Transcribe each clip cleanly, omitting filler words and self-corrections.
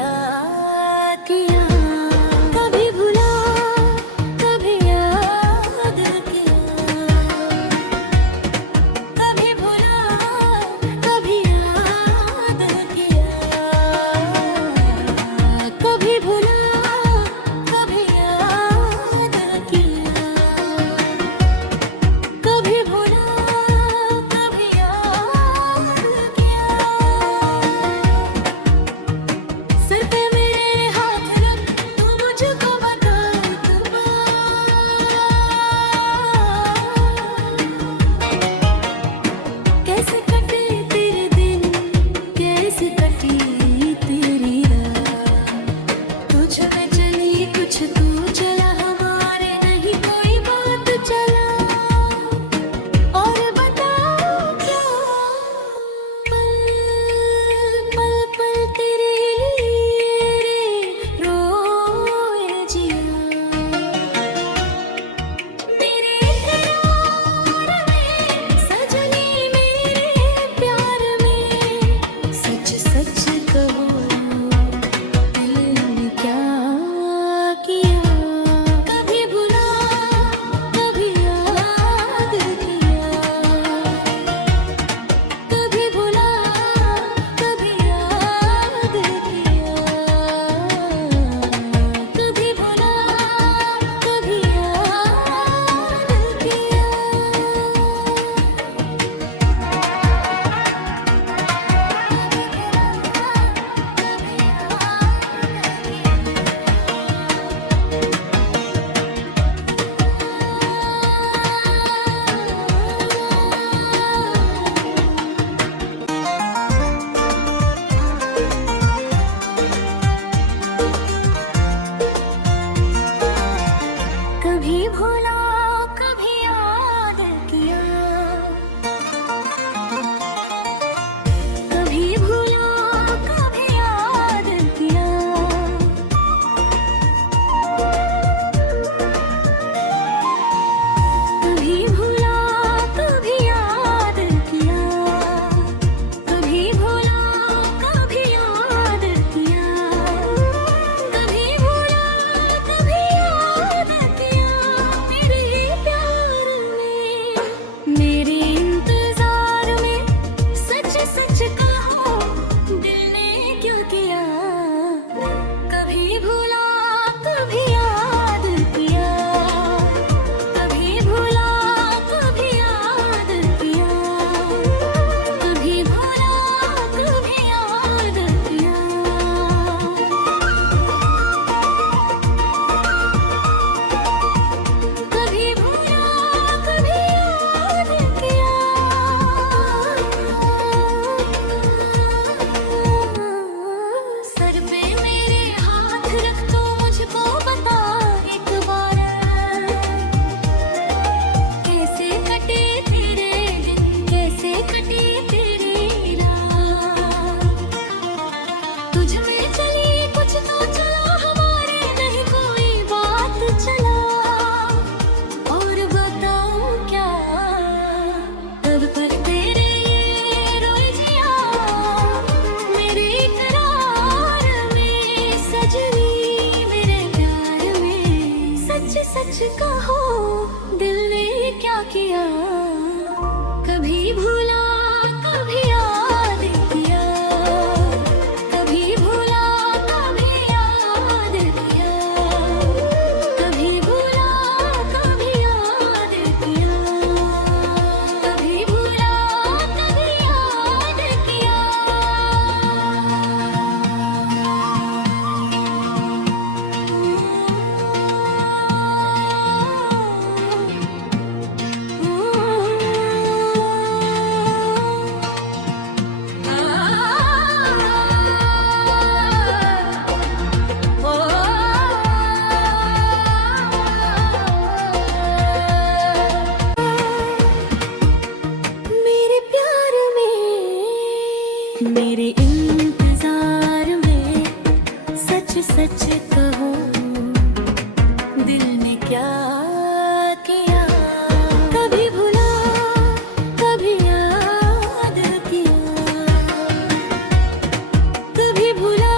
क्या किया, कभी भुला कभी याद किया, कभी भुला कभी याद किया, कभी भुला कभी याद किया, कभी भुला कभी याद किया। सर पे मेरे हाथ रख तू मुझको बता एक बार, कैसे कटे तेरे दिन, कैसे कटी तेरी रात, तुझ में चली कुछ तू चला, हमारे नहीं कोई बात चला, और बताओ क्या पल पल पल तेरे लिए रोए जिया, मेरे करार में सजनी मेरे प्यार में, सच सच कहो दिल ने क्या किया, कभी भुला कभी याद किया, कभी भुला कभी याद किया, कभी भुला कभी याद किया। कभी भुला कभी याद किया, कभी भुला कभी याद किया, कभी भुला कभी याद किया, कभी भुला कभी याद किया, कभी भुला कभी याद किया, मेरे प्यार में मेरे इंतजार में, सच सच कहो दिल ने क्या किया, कभी भुला कभी याद किया, कभी भुला कभी याद किया, कभी भुला कभी याद किया, कभी भुला कभी याद किया। सर पे मेरे हाथ रख तू मुझको बता एक बार, कैसे कटे तेरे दिन, कैसे कटी तेरी रात, तुझ में चली कुछ तो चला, हमारे नहीं कोई बात चला, और बताओ क्या तब पर तेरे रोए जिया, मेरे करार में सजनी मेरे प्यार में, सच सच कहो दिल ने क्या किया, कभी भुला कभी याद किया, कभी भुला कभी याद किया, कभी भुला कभी याद किया, कभी भुला कभी याद किया। मेरे प्यार में मेरे इंतजार में, सच सच कहो दिल ने क्या किया, कभी भुला कभी याद किया, कभी भुला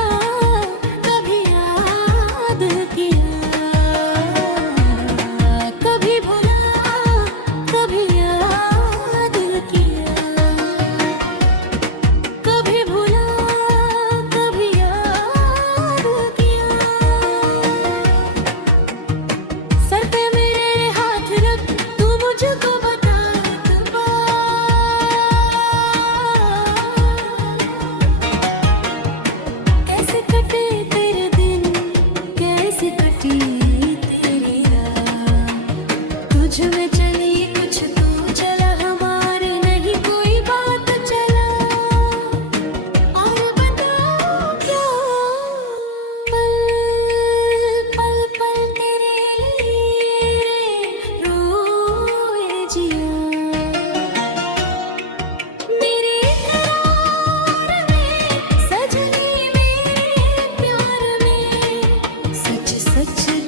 सच